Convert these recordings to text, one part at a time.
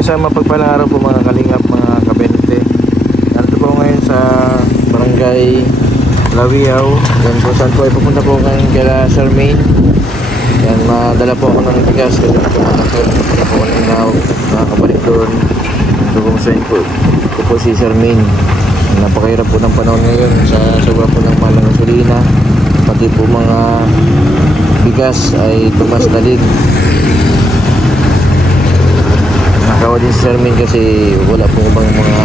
isang mapagpalang araw po mga kalingap, mga kabente. Nandito po ngayon sa barangay Lawiaw. Yan po, saan po ay pupunta po ngayon kaya Sir Main. Yan, madala po ako ng bigas kasi pumunta po ng daw makakabalik doon. Ito po sa inyo po si Sir Main. Napakahirap po ng panahon ngayon sa sobra po ng mahal ng gasolina, pati po mga bigas ay tumas na din. Nakawa din si Sir Main kasi wala po bang mga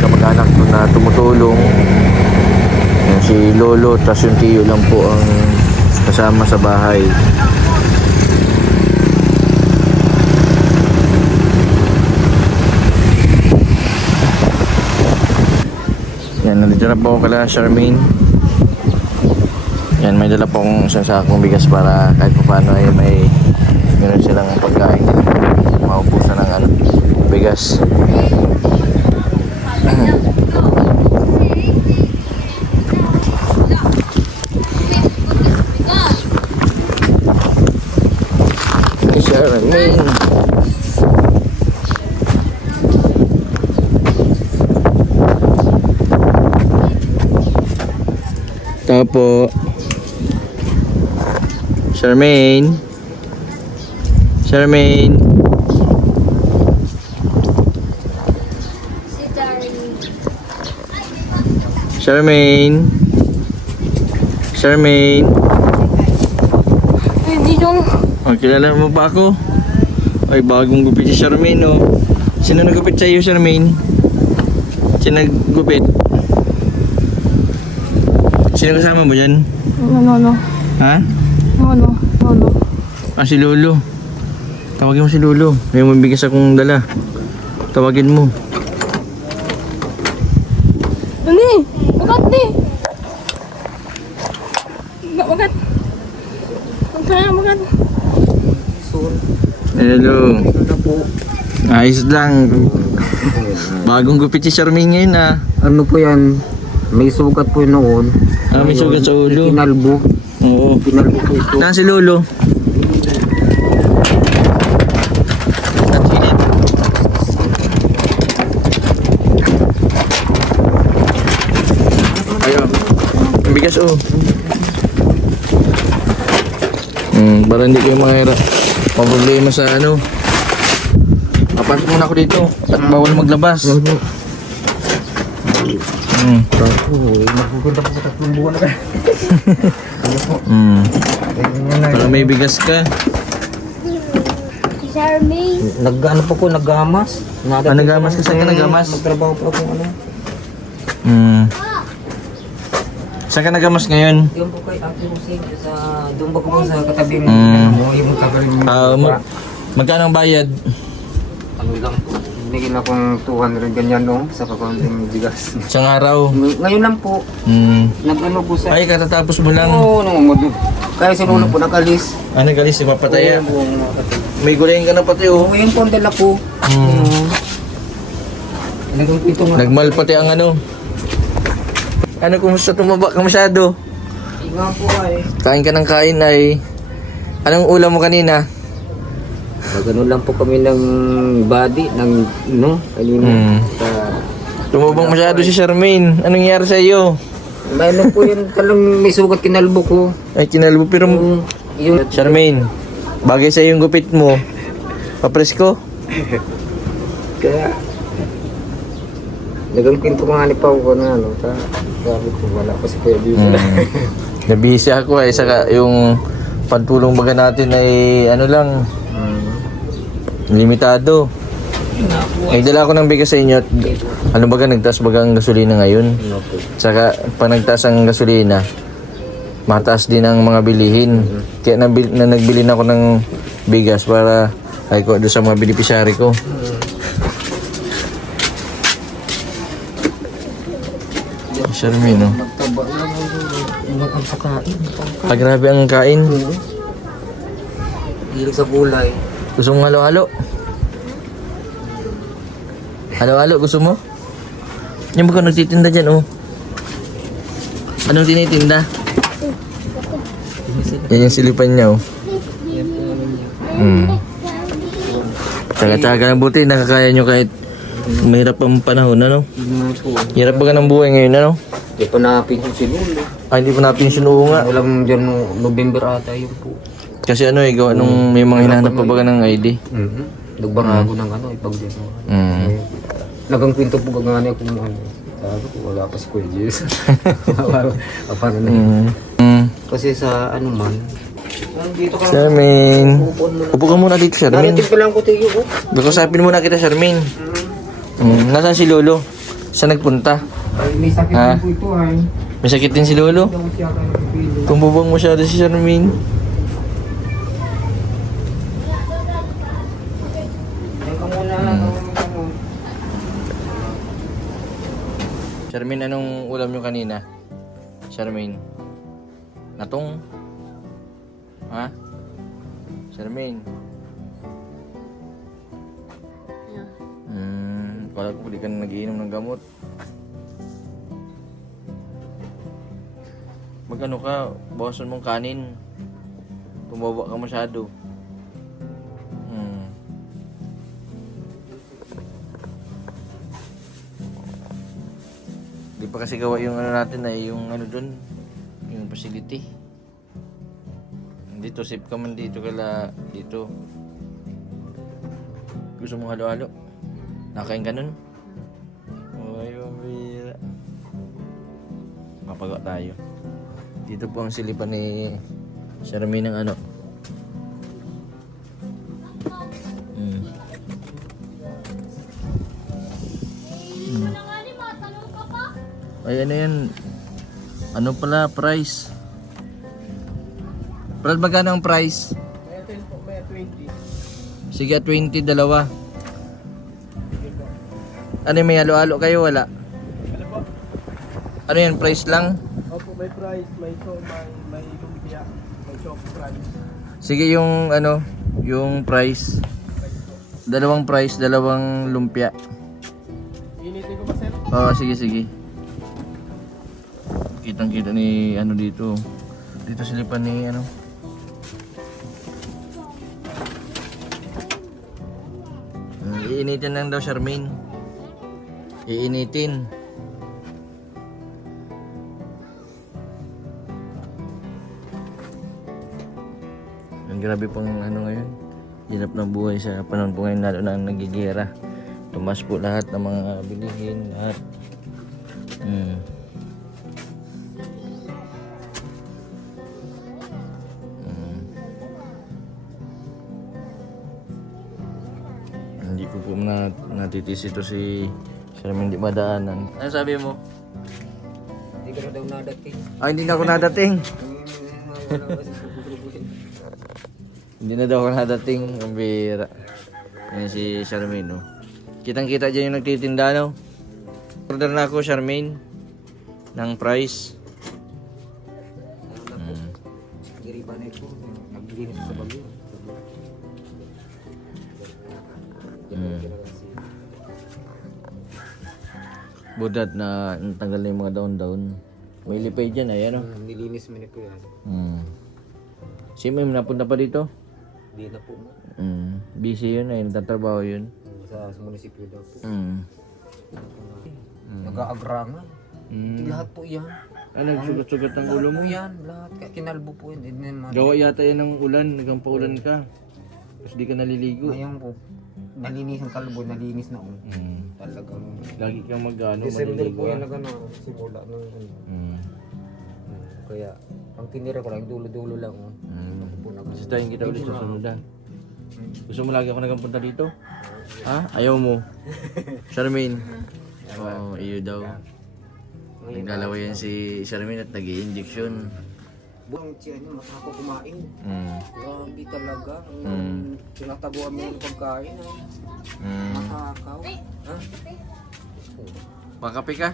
kamag-anak na tumutulong. Yan, si Lolo tas yung tiyo lang po ang kasama sa bahay. Yan, nandito na po ako kala Charmaine. Yan, may dala po akong isang sakong bigas para kahit pa paano ay may meron silang pagkain. Maubusan ng ano, bigas. Charmaine. Tapo. Charmaine. Charmaine. Charmaine. Charmaine. Hindi dong. Oh, kilala mo ba ako? Ay, bagong gupit si Charmaine, oh. Sino nagupit sa iyo, Charmaine? Sino naggupit? Sino kasama mo dyan? No. Ha? No. Ah, si Lolo. Tawagin mo si Lolo. May mabigas akong dala. Tawagin mo. Dali! Bagat di! Bagat! Bagat! Hello. Ayos lang. Bagong gupit si Charmaine ngayon, ah. Ano po yan? May sugat po noon. Ah, may sugat sa ulo. Kinalbo. Oo. Kinalbo po ito. Saan si Lolo? Ayun. Ang bigas, oh. Para hindi kayo mahirap. Problema sa ano. Papasok muna ako dito. At bawal maglabas. Magpupunta po sa 3 buwan na ka. Para may bigas ka. Si Charmaine. Nag-ano po ko, nag-gamas. Nag-gamas ka? Saan ka nag-gamas? Nagtrabaho po ako ano. Saan ka nagamas ngayon? Yung po kay Ate Jose sa doon ba po sa katabi mo. Yung katabi mo. Magkano ang bayad? Ano lang po. Binigyan akong 200 ganyan no sa kakunting bigas. Isang araw? Ngayon lang po. Nag-ano po sa... Ay, katatapos mo lang. Oo, kaya si Lolo po nag-alis. Nag-alis, ipapataya. Oo, May gulayin ka na pati, oh. ngayon po ang dala po. Nagmal pati ang ano. Ano, kumusta tumaba ka masyado? Iba po ay. Kain ka ng kain ay... Anong ulam mo kanina? Ganun lang po kami ng body, ng no, kanina. Tumabang masyado si Charmaine. Anong nangyari sa iyo? Ano po yun, talang may sugat kinalbo ko. Ay, kinalbo pero... Yung Charmaine, bagay sa yung gupit mo. Papresko? kaya nagangkin ko nga ni Pao ko na ano, sabi ko wala pa si Kuya Bibo. Nabisi ako eh, saka yung pantulong baga natin ay ano lang, limitado. Ay dala ko ng bigas sa inyo. Ano baga, nagtaas baga ang gasolina ngayon. Saka pag nagtaas ang gasolina, mataas din ang mga bilihin. Kaya nagbili na ako ng bigas para ay ko doon sa mga beneficiary ko. Charmaine, no? Magtaba lang ang sa kain. Grabe ang kain. Hilig sa gulay. Gusto mo halo-halo? Halo-halo, gusto mo? Yung baka nagtitinda dyan, oh. Anong tinitinda? Yan yung silipan niya, oh. Tsaga-tsaga ng buti, nakakaya nyo kahit mahirap ang panahon, ano? Po. Hirap ba ka ng buhay ngayon, ano? Di pa napinsin si Lolo. Ay, hindi pa napension oo nga. Walang dyan November ata yun po. Kasi ano eh, gawa nung may mga hinahanap pa ba ka ng ID? Nagbangago ng ano, ipag dyan. Nagang kwento po gagani ako kung ano. Sabi ko, wala pa si Kuya Jess. Paano na yun? Kasi sa ano man, dito ka Charmaine. Upo ka muna dito, Charmaine. narinig pa lang ko tayo ko. Bakusapin muna kita, Charmaine. Nasaan si Lolo? Saan nagpunta? Ay, may sakit Ha? din po ito ay. May sakit din si Lolo? Hindi ako siya kayo napipili. Tumubong masyado si Charmaine. Teka muna, Charmaine, anong ulam nyo kanina? Charmaine. Natong? Ha? Charmaine. Kala ko di ka na nagiinom ng gamot. Magano ka, bawasan mong kanin. Tumaba ka masyado. Di pa kasi gawa yung ano natin ay yung ano dun, yung facility. Dito, safe ka man dito kala dito. Gusto mong halo-halo? Nakain ka nun? Ay, mabira. Mapaga tayo. Dito po ang silipan ni Charmaine ng ano. Ay, ano yan? Ano pala price? Brad, magkano ang price? may 20. Sige, 20, dalawa. Ano yung may halo-halo kayo? Wala? Ano yan, price lang? Opo, may price, may lumpia, may soft fries. Sige, yung ano, yung price. Dalawang price, dalawang lumpia. Initin ko ba, sir? Oo, sige, sige. Kitang-kita ni ano dito. Dito silipan ni ano. Iinitin lang daw, Charmaine. Iinitin. Ang grabe pang ano ngayon. Hirap ng buhay sa panahon po ngayon, lalo na ang nagigera. Tumas po lahat ng mga bilihin, lahat. Hindi ko po natitis ito si Charmaine di madaanan. Ano sabi mo? Hindi ka na daw nadating. Ah, hindi na ako nadating. Hindi na daw ako nadating. Ang bira. Yan si Charmaine, no? Kitang-kita dyan yung nagtitinda, no? Order na ako, Charmaine. Ng price. Diri pa na ito. Naglinis sa bagyo. Budat na natanggal na yung mga daon-daon. May lipay dyan, ay ano? Nilinis mo na po yan. Si Ma'am, napunta pa dito? Hindi na po mo. Busy yun, ay natatrabaho yun. Sa munisipyo daw po. Nag-aagranga. Lahat po yan. Ano, sugat-sugat ang ulo mo? Po yan. Lahat. Kinalbo po yan. Gawa yata yan ng ulan, nagpampaulan ka. Tapos di ka naliligo. Ngayon po, nalinis ang kalbo, nalinis na oh. Talagang Lagi kang mag-ano, December maliligo. po yan na gano'n. Simula nung ano. Kaya, ang tinira ko lang, dulo-dulo lang oh. Kasi tayong kita ulit sa sunod ah. Gusto mo lagi ako nagpunta dito? Ha? Ayaw mo? Charmaine? Oo, iyo daw. Nagdalawa yan si Charmaine at nag-i-injection. Buong siya niya, masarap kumain. Grabe talaga. Mm. Tinataguan mo yung pagkain ay. Matakaw. Ha? Pakape ka?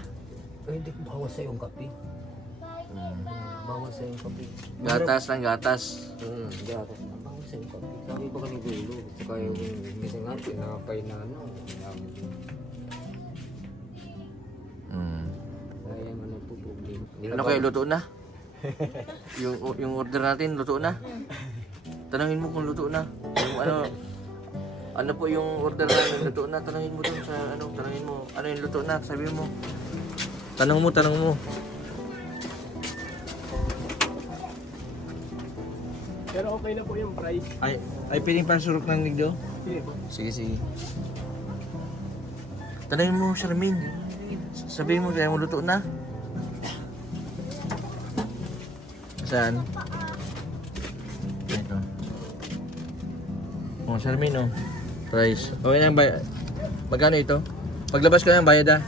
Ay, hindi ko bawas sa yung kape. Bawas sa yung kape. Gatas ng gatas. Gatas na. Bawas sa yung kape. Sabi ba ka ni Dulo? Saka yung minsan nga, pinakapay na ano. Kaya man ang pupugling. Ano kayo, luto na? yung order natin, luto na? Tanungin mo kung luto na. Yung ano, Ano po yung order namin? Luto na. Tanungin mo dun sa ano. Tanungin mo. Ano yung luto na? Sabi mo. Tanong mo. Pero okay na po yung price. Ay piling pa surok ng ligdo? Sige po. Sige. Tanungin mo, Charmaine. Sabihin mo, kaya mo luto na. Saan? Ito. Oh, Charmaine, oh. Price. Okay na ang bayad. Magkano ito? Paglabas ko na ang bayad, ah.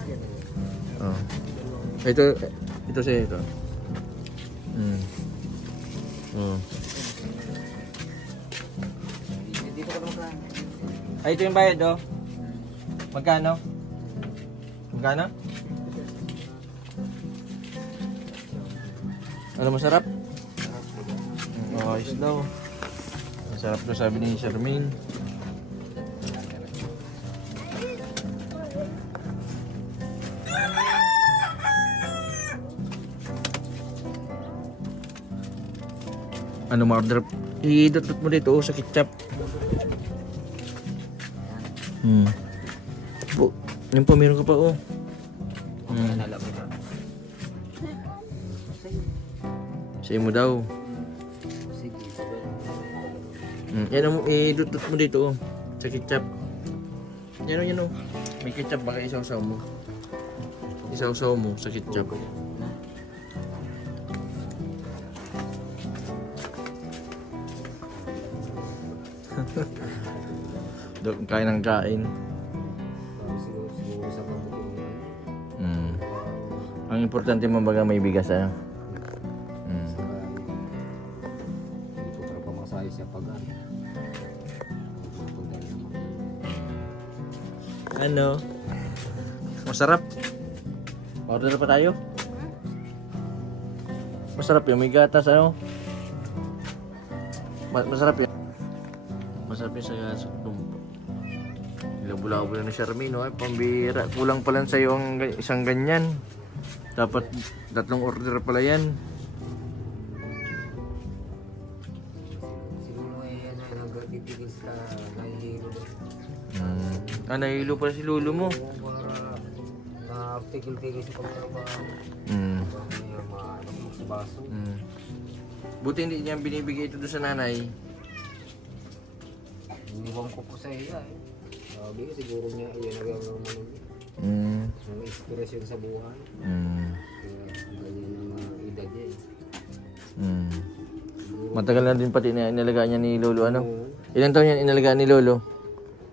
Oh. Ito sa'yo, ito. Oh. Dito ka naman kain. Ay, ito yung bayad, oh. Magkano? Ano masarap? Ayos daw. Masarap daw sabi ni Charmaine. Ano ma-order? I-dot mo dito sa ketchup. Po, yun pa, meron ka pa, oh. Nalala ko na. Sa'yo mo daw. Sige, Yan ang i-dot mo dito, oh. Sa ketchup. Yan, oh. May ketchup, baka isaw-saw mo. Isaw-saw mo sa ketchup. Doon kain ng kain. Siguro sa pamukha. Ang importante mambaga may bigas, ano? Dito para pamasahe siya pag Ano? Masarap. Order pa tayo? Masarap yun. May gatas, ano? Masarap yun. Masarap yun sa lumpo. Ilabula-bula na Charmaine, no? Ay, pambira. Kulang pala sa'yo ang isang ganyan. Dapat 3 order pala yan. siguro may nagtitigil sa nahihilo. Nahihilo pala si lolo mo. Para natigil-tigil sa pagtrabaho. May maano sa baso. Buti hindi niya binibigay ito doon sa nanay. Iniwan ko po sa iya eh. Sabi ko siguro niya iyan nagagawa niya. Ang inspirasyon sa buhay. Kaya ganyan ang mga edad niya eh. Matagal na din pati na inalagaan niya ni lolo, ano? Ilang taon yan inalagaan ni lolo?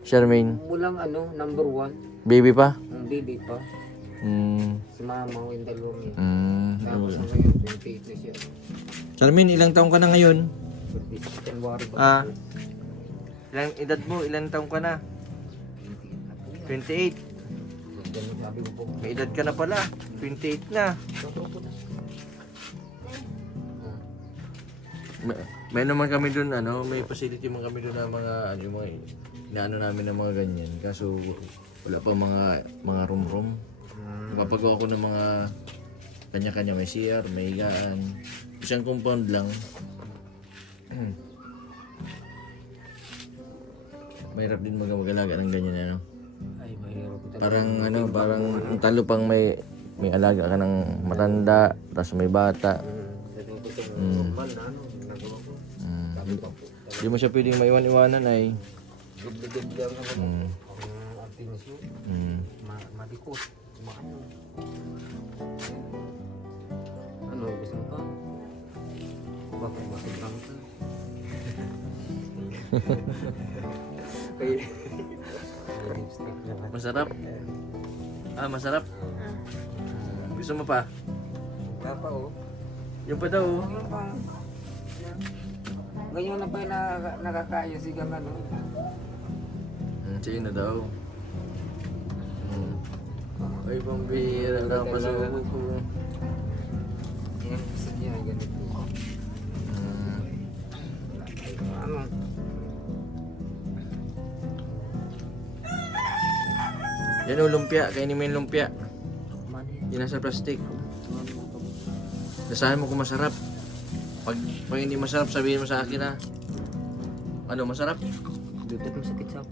Charmaine? Walang number 1. Baby pa? Ang baby pa. Si mama ko yung dalawang yun. Tapos na ngayon, 28 na siya. Charmaine, ilang taon ka na ngayon? January ba? Ilang edad mo? Ilang taon ka na? 28. Ganun sabi ko po. May edad ka na pala. 28 na. Totoo po na. May naman kami doon, ano, may facility man kami doon na mga, ano, yung mga, inaano namin ng mga ganyan. Kaso, wala pa mga room-room. Papagawa ko ng mga kanya-kanya, may CR, may higaan. Isang compound lang. Mahirap din mag-alaga ng ganyan, ano. Ay, mahirap po talaga. Parang ang talo pang may alaga ka ng matanda, tapos may bata. Ito po ito, normal na nagawa ko. Sabi pa po. Hindi mo siya pwedeng maiwan-iwanan ay. Gubli-gubli ang ang artinis mo. Madikot. Maano. Ano, gusto mo pa? Bakit masigrang ka? Kaya lipstick naman. Masarap. Masarap. Gusto mo pa? Wala pa oh. Yung pa daw. oh. Ngayon pa. Ngayon na pa yung nakakaayos sigang ano. Sige na daw. Ay, pambira na pasubo ko. Yan, gusto niya ganito. Ano? Yan o, lumpia. Kainin mo yung lumpia. Mani. Yan nasa plastic. Nasahan mo kung masarap. Pag hindi masarap, sabihin mo sa akin, ha. Ano, masarap? Dito mo sa ketchup.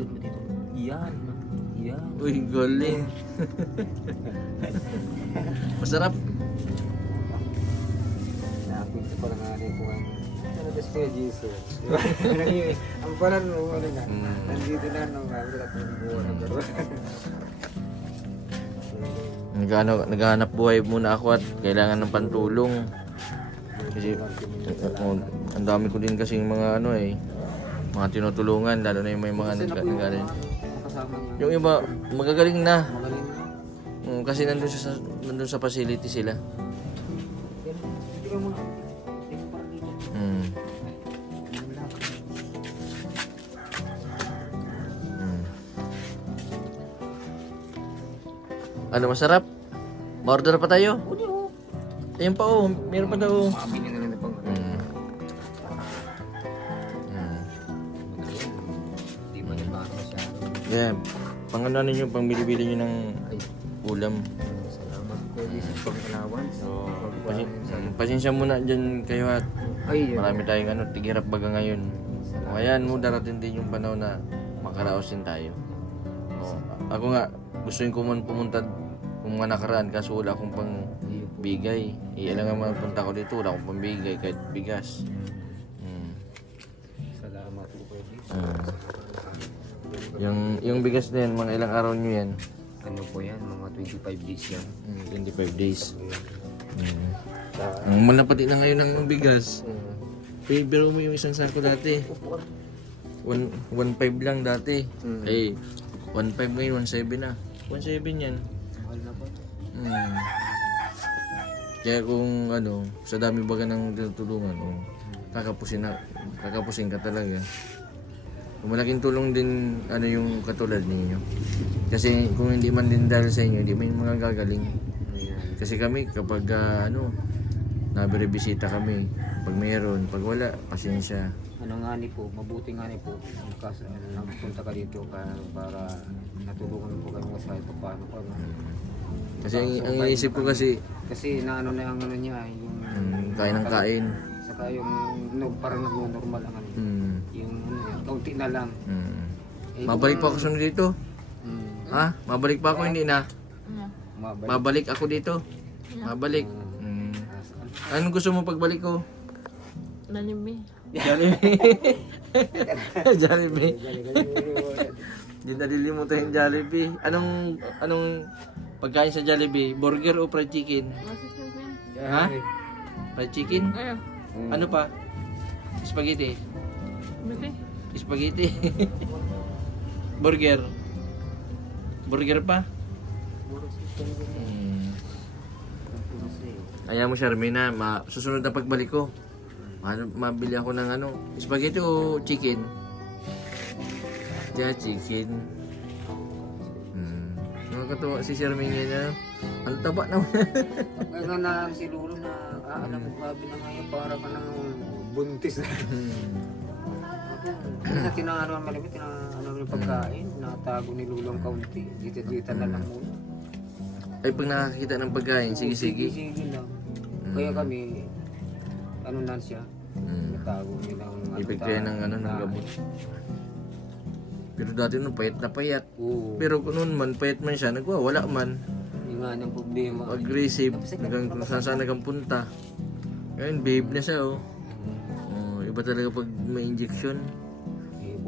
Pindot mo dito. Yan. Yan. Uy, galing. Masarap. Nakwento pa lang nga ko ang ano das kaya Jesus. Ang parang ano na. Nandito na nung ako at buwan ng garo. Naghahanap buhay muna ako at kailangan ng pantulong. Kasi ang dami ko din kasing mga ano mga tinutulungan, lalo na yung may mga nagagaling. Kasama niya. Yung iba magagaling na. Magaling na. Kasi nandun sa facility sila. Hindi ka muna. Hindi ka parang dito. Ano, masarap? Ma-order pa tayo? Ayun pa meron pa daw. Mabili na lang na pang Hindi ba yung baka masyado? Yeah. Pang ano ninyo, pang bili-bili nyo ng ulam. Salamat ko sa pang-allowance. Pasensya muna dyan kayo at Ay, marami tayong tigirap baga ngayon. O ayan mo, darating din yung panahon na makaraos din tayo. Ako nga, gusto ko man pumunta kung mga nakaraan kaso wala akong pang bigay. Ilan nga man punta ko dito, wala akong pambigay kahit bigas. Salamat po pwede. Yung bigas na yan, mga ilang araw nyo yan? Ano po yan? Mga 25 days yan. 25 days. Ang malapati na ngayon ng bigas. Pero mo yung isang sako dati. 1.5 lang dati. Eh, 1.5 ngayon, 1.7 na. 1.7 yan. Mahal na po. Kaya kung sa dami baga ng tinutulungan, kakapusin ka talaga. Malaking tulong din yung katulad ninyo. Kasi kung hindi man din dahil sa inyo, hindi man yung mga gagaling. Kasi kami kapag nabiribisita kami, pag mayroon, pag wala, pasensya. Ano nga ni po, mabuti nga ni po. Kasi nagpunta ka dito para natulungan po kayo sa ito paano pa. Kasi ang iisip ko kasi na ano na ang ano niya, yung kain ng kain. saka yung parang normal ang ano. Yung kaunti na lang. Mabalik pa ako sunod dito. Ha? Mabalik pa ako, hindi na. Mabalik. Mabalik ako dito. Mabalik. Anong gusto mo pagbalik ko? Jollibee. Jollibee. Jollibee. Hindi nalilimutan yung Jollibee. Anong pagkain sa Jollibee? Burger o fried chicken? Ha? Fried chicken? Ano pa? Spaghetti. Spaghetti. Burger. Burger pa? Ayaw mo, Sharmina, susunod na pagbalik ko. Mabili ako ng spaghetti o chicken? Diya, chicken. Nakakatuwa si Sharmina niya. Ang taba naman. Ngayon na si Lolo na alam mo grabe na ngayon para ka nang buntis na. Kasi tinangaroon malamit, tinangaroon yung pagkain, natago ni Lolo ang kaunti. Dito na lang muna. Ay, pag nakakita ng pagkain, sige. Sige lang. Kaya kami, na siya, natago nila ang Ibig kaya ng ng gamot. Pero dati nun, payat na payat. Oo. Pero kung noon man, payat man siya, nagwawala man. Yung nga ng problema. Aggressive, hanggang kung saan nagang punta. Ngayon, babe na siya, iba talaga pag may injection.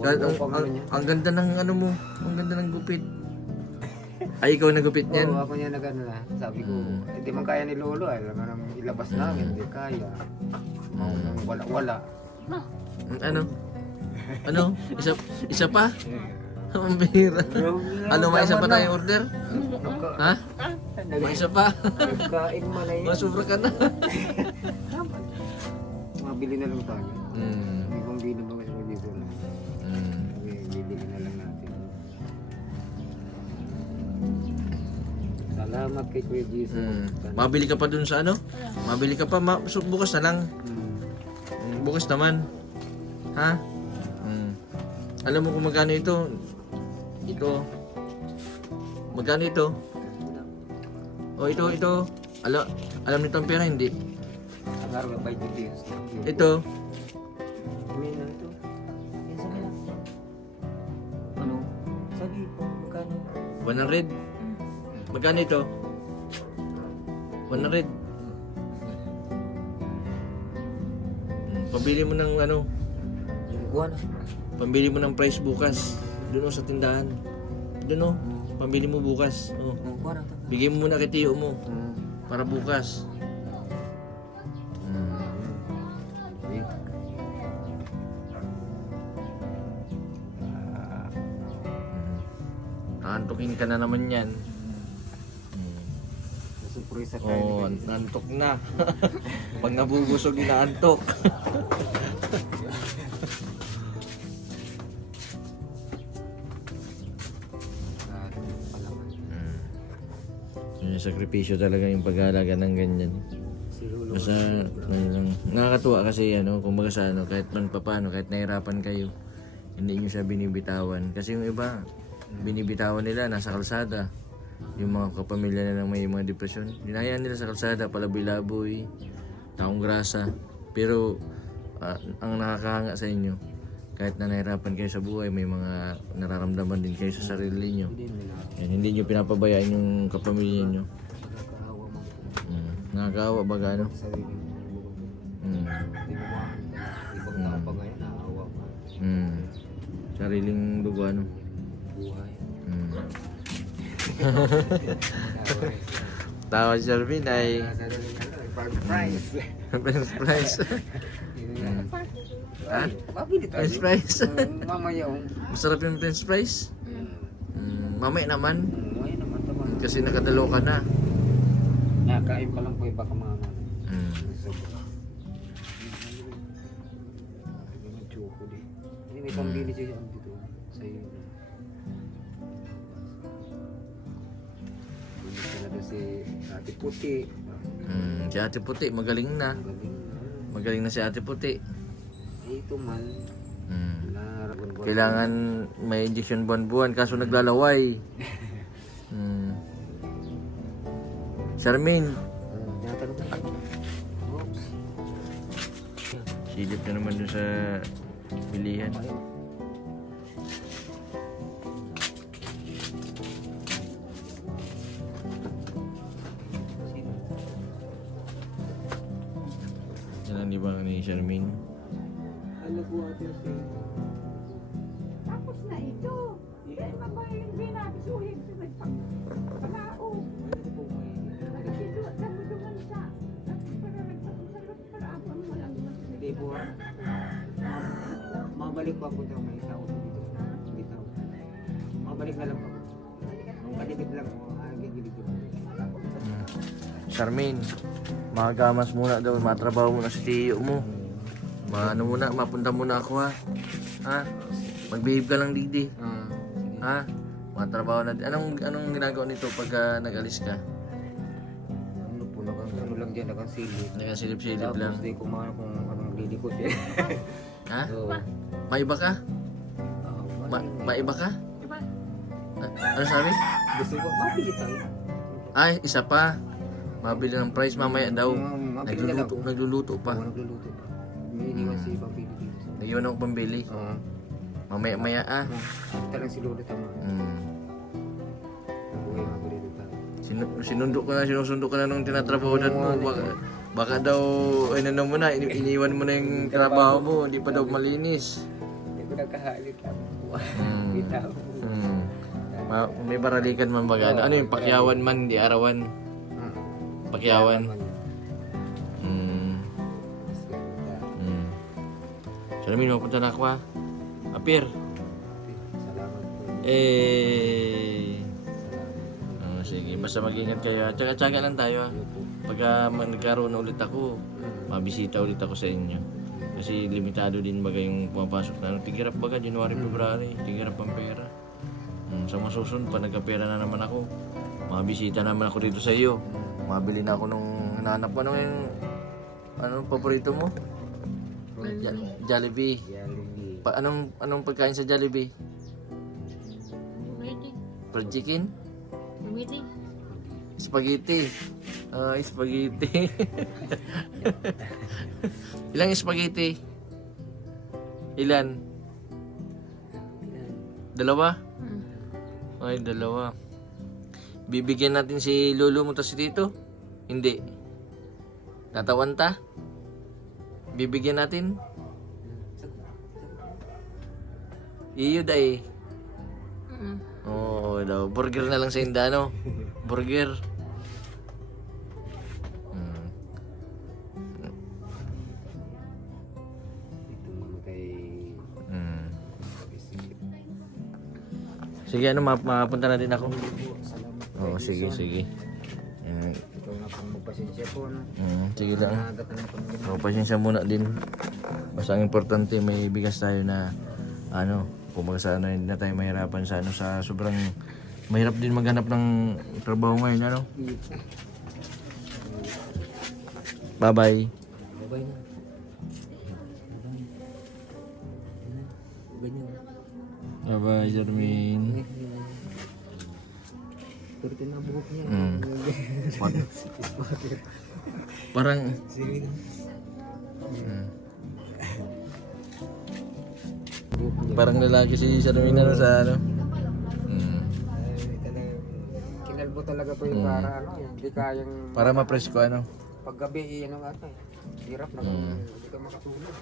Kahit ang ganda ng mo, ang ganda ng gupit. Ay, ikaw nagupit niyan? Oo, ako niya nag-ano na. Sabi ko, hindi man kaya ni Lolo. Alam mo nang ilabas namin, hindi kaya. Wala-wala. Ano? Isa pa? Ang bihira. May isa pa tayong order? Ha? May isa pa? Nagkain mo na yun. Masubra ka na. Mabili na lang tayo. Hindi kong bili ba kasi dito na. Bibili na lang natin. Salamat kay Kuya Jesus. Mabili ka pa dun sa Mabili ka pa, bukas na lang. Bukas naman. Ha? Alam mo kung magkano ito? Magkano ito? O ito. Alam nito ang pera, hindi? Ang araw by the days. Ito. May na ito. Ano? Sabi po, magkano? 100? Magkano ito? 100? Pambili mo ng ano, Kuha na. pambili mo ng price bukas. Doon sa tindahan. Doon pambili mo bukas. Kuha na. Bigyan mo muna kay tiyo mo para bukas. Antukin ka na naman yan. Surprise sa Oh, nantok na. Pag nabubusog, inaantok. Yung sakripisyo talaga yung pag-aalaga ng ganyan. Basta nakakatuwa kasi kumbaga sa kahit man papaano, kahit nahirapan kayo, hindi nyo siya binibitawan. Kasi yung iba, binibitawan nila nasa kalsada. Yung mga kapamilya na may mga depresyon, dinayaan nila sa kalsada, palaboy-laboy, taong grasa. Pero ang nakakahanga sa inyo, kahit na nahirapan kayo sa buhay, may mga nararamdaman din kayo sa sarili nyo. Yan, hindi nyo pinapabayaan yung kapamilya nyo. Nakakaawa ba gaano? Ibang tao pa ngayon, naawa pa. Sariling dugo ano? Buhay. Tawag si Arvin ay French fries. Ha? Mabili tayo. French fries? Mamaya Masarap yung French fries? Mamaya naman. Mamaya naman naman. Kasi nakadalo ka na. Nakain pa lang po iba ka mga Ini may pambili siya dito sa iyo. Ini talaga si Ate Puti. Si Ate Puti, magaling na. Magaling na si Ate Puti. Ito man. Kailangan may injection buwan-buwan kaso naglalaway. Charmaine, silip na naman dun sa bilihan. Yan ang libang ni Charmaine. Ano po ate si... Tapos na ito. Dahil mabayin binabisuhin sa nagpapalao. Nagsiduot na mo duman sa nagpapalao para ako ang walang Hindi po. Mabalik pa po daw may tao dito. Dito. Mabalik na lang po. Ang kalilig lang po. Gigilid po. Charmaine, magamas muna daw, matrabaho muna si tiyo mo. Maano muna, mapunta muna ako ha. Ha? Mag-behave ka lang digdi. Ha? Matrabaho na. Anong ginagawa nito pag nag-alis ka? Ano po, ano lang dyan, nakasilip. Nakasilip-silip lang. Tapos di ko maano kung anong lilikot eh. Ha? So, Maiba ka? Maiba ka? Ano sabi? gusto ko, mabili tayo. Ay, isa pa. Mabili ng price mamaya daw. Mabili na lang. Nagluluto pa. Oo, nagluluto pa. May iniwan si pambili dito. Nag-iwan ako pambili. Oo. Mamaya-maya Talang si Lolo tama. Nabuhay mabili dito tayo. Sinusundo ka na nung tinatrabahonan mo. Baka daw, mo na, iniwan mo na yung trabaho mo. Hindi pa daw malinis. Hindi ko nagkahalit lang. Bitaw. May baralikan man baga. Ano yung pakyawan man, di arawan. Pakyawan. Salamin, mapunta na ako ha. Apir. Salamat po. Sige, basta mag-ingat kayo. Tsaga-tsaga lang tayo ha. Pagka nagkaroon na ulit ako, mabisita ulit ako sa inyo. Kasi limitado din baga yung pumapasok na. Tigirap baga, January, February. Tigirap ang pera. Sa masusunod pa, nagkapera na naman ako. Mabisita naman ako dito sa iyo. Mabili na ako nung hinahanap ko. Anong paborito mo? Jollibee. Jollibee. Anong pagkain sa Jollibee? Pwede. Fried chicken? Pwede. Spaghetti. Spaghetti. Ilang spaghetti? Ilan? Dalawa? Ay, dalawa. Bibigyan natin si lolo mo tas si tito? Hindi. Tatawan ta? Bibigyan natin? Iyo day. Oo daw. Burger na lang sa Indano. Burger. Ito mga kay... Sige, ano, mapunta na din ako. Salamat. Oo, sige, sige. Yan. Ikaw na pang magpasensya po, no? Sige lang. Nanagat na po ng So, pasensya muna din. Basta ang importante, may bigas tayo na, ano, kumbaga sa ano, hindi na tayo mahirapan sa, ano, sa sobrang mahirap din maghanap ng trabaho ngayon, ano. Bye-bye. Bye-bye na. Ganyan. Bye-bye, Jermaine. Pero tinabuhok niya. Parang, Sige. parang lalaki si Jermaine, ano, sa, ano. Kinalbo talaga po yung para ano, hindi kayang Para ma-presko, ano. paggabi ano ata eh. Hirap na hindi ka makatulog.